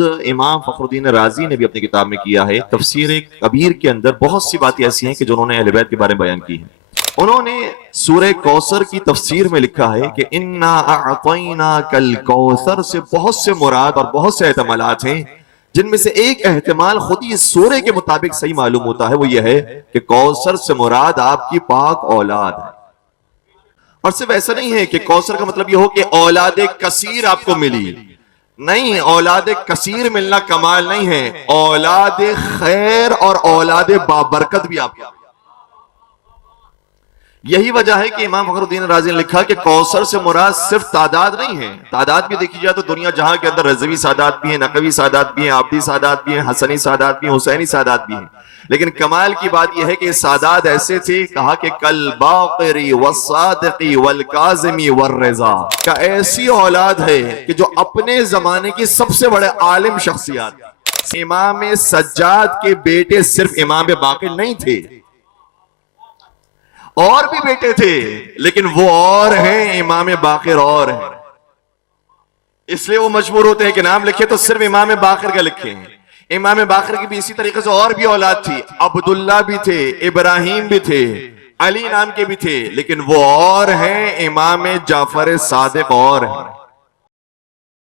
امام فخر الدین رازی نے بھی اپنی کتاب میں کیا ہے، تفسیر کبیر کے اندر بہت سی باتیں ایسی ہیں کہ جو انہوں نے اہل بیت کے بارے میں بیان کی ہیں۔ انہوں نے سورہ کوثر کی تفسیر میں لکھا ہے کہ اِنَّا أَعْطَيْنَاكَ الْكَوْثَرَ سے بہت سے مراد اور بہت سے احتمالات ہیں، جن میں سے ایک احتمال خود ہی اس سورہ کے مطابق صحیح معلوم ہوتا ہے، وہ یہ ہے کہ کوثر سے مراد آپ کی پاک اولاد ہے۔ اور صرف ایسا نہیں ہے کہ کوثر کا مطلب یہ ہو کہ اولاد کثیر آپ کو ملی، نہیں، اولاد کثیر ملنا کمال نہیں ہے، اولاد خیر اور اولاد بابرکت بھی آپ کو۔ یہی وجہ ہے کہ امام فخر الدین رازی نے لکھا کہ کوثر سے مراد صرف تعداد نہیں ہے، تعداد بھی دیکھی جائے تو دنیا جہاں کے اندر رضوی سادات بھی ہیں، نقوی سادات بھی ہیں، عابدی سادات بھی ہیں، حسنی سادات بھی ہیں، حسینی سادات بھی ہیں، لیکن کمال کی بات یہ ہے کہ سادات ایسے تھے، کہا کہ کل باقری والصادقی والکاظمی والرضا، کا ایسی اولاد ہے کہ جو اپنے زمانے کی سب سے بڑے عالم شخصیات۔ امام سجاد کے بیٹے صرف امام باقر نہیں تھے، اور بھی بیٹے تھے، لیکن وہ اور ہیں، امام باقر اور ہیں، اس لیے وہ مجبور ہوتے ہیں کہ نام لکھے تو صرف امام باقر کا لکھیں۔ امام باقر کی بھی اسی طریقے سے اور بھی اولاد تھی، عبداللہ بھی تھے، ابراہیم بھی تھے، علی نام کے بھی تھے، لیکن وہ اور ہیں، امام جعفر صادق اور ہیں۔